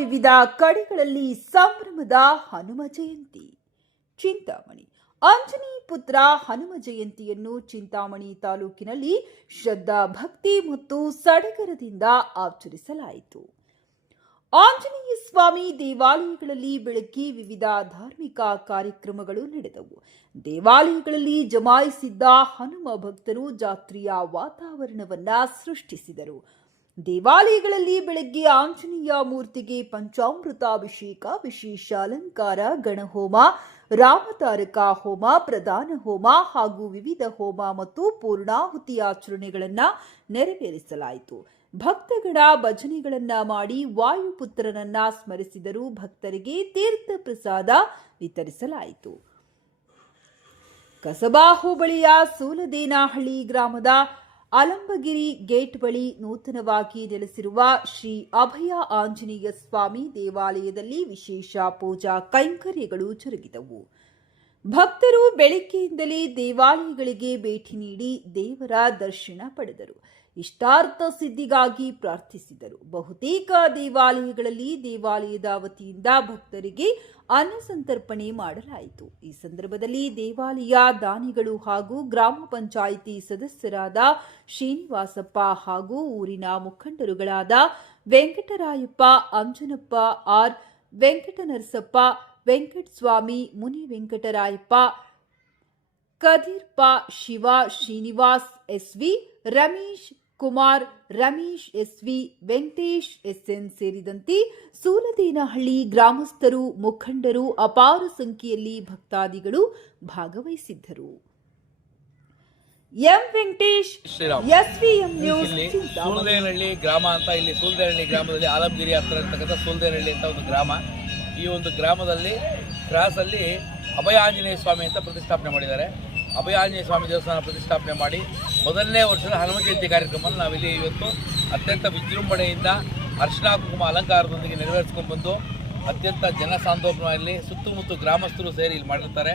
ವಿವಿಧ ಕಡೆಗಳಲ್ಲಿ ಸಂಭ್ರಮದ ಹನುಮ ಜಯಂತಿ. ಚಿಂತಾಮಣಿ ಆಂಜನೇಯ ಪುತ್ರ ಹನುಮ ಜಯಂತಿಯನ್ನು ಚಿಂತಾಮಣಿ ತಾಲೂಕಿನಲ್ಲಿ ಶ್ರದ್ಧಾ ಭಕ್ತಿ ಮತ್ತು ಸಡಗರದಿಂದ ಆಚರಿಸಲಾಯಿತು. ಆಂಜನೇಯ ಸ್ವಾಮಿ ದೇವಾಲಯಗಳಲ್ಲಿ ಬೆಳಗ್ಗೆ ವಿವಿಧ ಧಾರ್ಮಿಕ ಕಾರ್ಯಕ್ರಮಗಳು ನಡೆದವು. ದೇವಾಲಯಗಳಲ್ಲಿ ಜಮಾಯಿಸಿದ್ದ ಹನುಮ ಭಕ್ತರು ಜಾತ್ರೆಯ ವಾತಾವರಣವನ್ನ ಸೃಷ್ಟಿಸಿದರು. ದೇವಾಲಯಗಳಲ್ಲಿ ಬೆಳಗ್ಗೆ ಆಂಜನೇಯ ಮೂರ್ತಿಗೆ ಪಂಚಾಮೃತಾಭಿಷೇಕ, ವಿಶೇಷ ಅಲಂಕಾರ, ಗಣಹೋಮ, ರಾಮತಾರಕ ಹೋಮ, ಪ್ರಧಾನ ಹೋಮ ಹಾಗೂ ವಿವಿಧ ಹೋಮ ಮತ್ತು ಪೂರ್ಣಾಹುತಿ ಆಚರಣೆಗಳನ್ನು ನೆರವೇರಿಸಲಾಯಿತು. ಭಕ್ತಗಣ ಭಜನೆಗಳನ್ನ ಮಾಡಿ ವಾಯುಪುತ್ರನನ್ನ ಸ್ಮರಿಸಿದರು. ಭಕ್ತರಿಗೆ ತೀರ್ಥ ಪ್ರಸಾದ ವಿತರಿಸಲಾಯಿತು. ಕಸಬಾ ಹೋಬಳಿಯ ಸೂಲದೇನಹಳ್ಳಿ ಗ್ರಾಮದ ಅಲಂಬಗಿರಿ ಗೇಟ್ ಬಳಿ ನೂತನವಾಗಿ ನೆಲೆಸಿರುವ ಶ್ರೀ ಅಭಯ ಆಂಜನೇಯ ಸ್ವಾಮಿ ದೇವಾಲಯದಲ್ಲಿ ವಿಶೇಷ ಪೂಜಾ ಕೈಂಕರ್ಯಗಳು ಜರುಗಿದವು. ಭಕ್ತರು ಬೆಳಗ್ಗೆಯಿಂದಲೇ ದೇವಾಲಯಗಳಿಗೆ ಭೇಟಿ ನೀಡಿ ದೇವರ ದರ್ಶನ ಪಡೆದರು. ಇಷ್ಟಾರ್ಥ ಸಿದ್ಧಿಗಾಗಿ ಪ್ರಾರ್ಥಿಸಿದರು. ಬಹುತೇಕ ದೇವಾಲಯಗಳಲ್ಲಿ ದೇವಾಲಯದ ವತಿಯಿಂದ ಭಕ್ತರಿಗೆ ಅನ್ನ ಸಂತರ್ಪಣೆ ಮಾಡಲಾಯಿತು. ಈ ಸಂದರ್ಭದಲ್ಲಿ ದೇವಾಲಯ ದಾನಿಗಳು ಹಾಗೂ ಗ್ರಾಮ ಪಂಚಾಯಿತಿ ಸದಸ್ಯರಾದ ಶ್ರೀನಿವಾಸಪ್ಪ ಹಾಗೂ ಊರಿನ ಮುಖಂಡರುಗಳಾದ Venkatarayappa, Anjanappa, R Venkatanarasappa, Venkataswamy, Muni Venkatarayappa, Kadirpa, Shiva, Srinivas SV, Ramesh Kumar, Ramesh SV, Venkatesh SN ಸೇರಿದಂತೆ ಸೂಲದೇನಹಳ್ಳಿ ಗ್ರಾಮಸ್ಥರು, ಮುಖಂಡರು, ಅಪಾರ ಸಂಖ್ಯೆಯಲ್ಲಿ ಭಕ್ತಾದಿಗಳು ಭಾಗವಹಿಸಿದ್ದರು. M Venkatesh, SVM news, Suladenahalli ಗ್ರಾಮ ಅಂತ. ಇಲ್ಲಿ ಸೂಲದೇನಹಳ್ಳಿ ಗ್ರಾಮದಲ್ಲಿ ಆಲಂಗಿರಿ ಹತ್ರ ಇರ್ತಕ್ಕಂಥ ಸೂಲದೇನಹಳ್ಳಿ ಅಂತ ಒಂದು ಗ್ರಾಮ. ಈ ಒಂದು ಗ್ರಾಮದಲ್ಲಿ ಕ್ರಾಸ್ ಅಲ್ಲಿ ಅಭಯ ಆಂಜನೇಯ ಸ್ವಾಮಿ ಅಂತ ಪ್ರತಿಷ್ಠಾಪನೆ ಮಾಡಿದ್ದಾರೆ. ಅಭಯ ಆಂಜನೇಯ ಸ್ವಾಮಿ ದೇವಸ್ಥಾನ ಪ್ರತಿಷ್ಠಾಪನೆ ಮಾಡಿ ಮೊದಲನೇ ವರ್ಷದ ಹನುಮ ಜಯಂತಿ ಕಾರ್ಯಕ್ರಮವನ್ನು ನಾವಿಲ್ಲಿ ಇವತ್ತು ಅತ್ಯಂತ ವಿಜೃಂಭಣೆಯಿಂದ ಅರ್ಶಿನ ಕುಂಕುಮ ಅಲಂಕಾರದೊಂದಿಗೆ ನೆರವೇರಿಸ್ಕೊಂಡು ಬಂದು ಅತ್ಯಂತ ಜನಸಾಂದೋಲನದಲ್ಲಿ ಸುತ್ತಮುತ್ತ ಗ್ರಾಮಸ್ಥರು ಸೇರಿ ಇಲ್ಲಿ ಮಾಡಿರ್ತಾರೆ.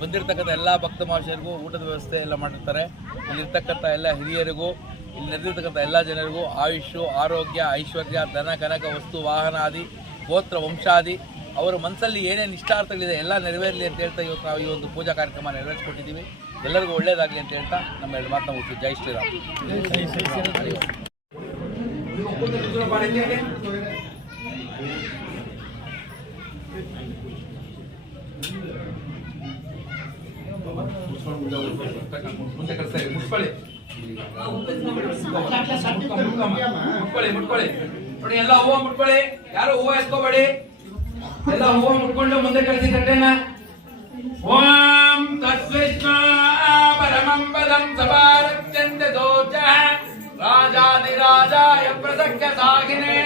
ಬಂದಿರತಕ್ಕಂಥ ಎಲ್ಲ ಭಕ್ತ ಮಹಾಶಯರಿಗೂ ಊಟದ ವ್ಯವಸ್ಥೆ ಎಲ್ಲ ಮಾಡಿರ್ತಾರೆ. ಇಲ್ಲಿರ್ತಕ್ಕಂಥ ಎಲ್ಲ ಹಿರಿಯರಿಗೂ, ಇಲ್ಲಿ ನೆರೆದಿರ್ತಕ್ಕಂಥ ಎಲ್ಲ ಜನರಿಗೂ ಆಯುಷು, ಆರೋಗ್ಯ, ಐಶ್ವರ್ಯ, ಧನ, ಕನಕ, ವಸ್ತು, ವಾಹನ ಆದಿ, ಗೋತ್ರ, ವಂಶಾದಿ ಅವರ ಮನಸ್ಸಲ್ಲಿ ಏನೇನು ಇಷ್ಟಾರ್ಥಗಳಿದೆ ಎಲ್ಲ ನೆರವೇರಲಿ ಅಂತ ಹೇಳ್ತಾ ಇವತ್ತು ನಾವು ಈ ಒಂದು ಪೂಜಾ ಕಾರ್ಯಕ್ರಮ ನೆರವೇರಿಸ್ಕೊಟ್ಟಿದ್ದೀವಿ. ಎಲ್ಲರಿಗೂ ಒಳ್ಳೇದಾಗಲಿ ಅಂತ ಹೇಳ್ತಾ ನಮ್ಮ ಎರಡು ಮಾತನ್ನ ಮುಗಿಸ್ತೀವಿ. ಜೈ ಶ್ರೀರಾಮ್. ಮುಟ್ಕೊಳ್ಳಿ ನೋಡಿ, ಎಲ್ಲ ಹೂವು ಮುಟ್ಕೊಳ್ಳಿ, ಯಾರು ಹೂವು ಎತ್ಕೋಬೇಡಿ. ಎಲ್ಲ ಹೂವು ಮುಟ್ಕೊಂಡು ಮುಂದೆ ಕಳಿಸಿ ಕಟ್ಟೆನ. ಓಂ ತತ್ವಿಷ್ಣು ಪರಮಂ ಪದಂ ಸಭಾರತ್ಯಂತೆ ದೋಚ ರಾಜಾದಿರಾಜಾಯ ಪ್ರಸಕ್ಯ ಸಾಗಿನೇ.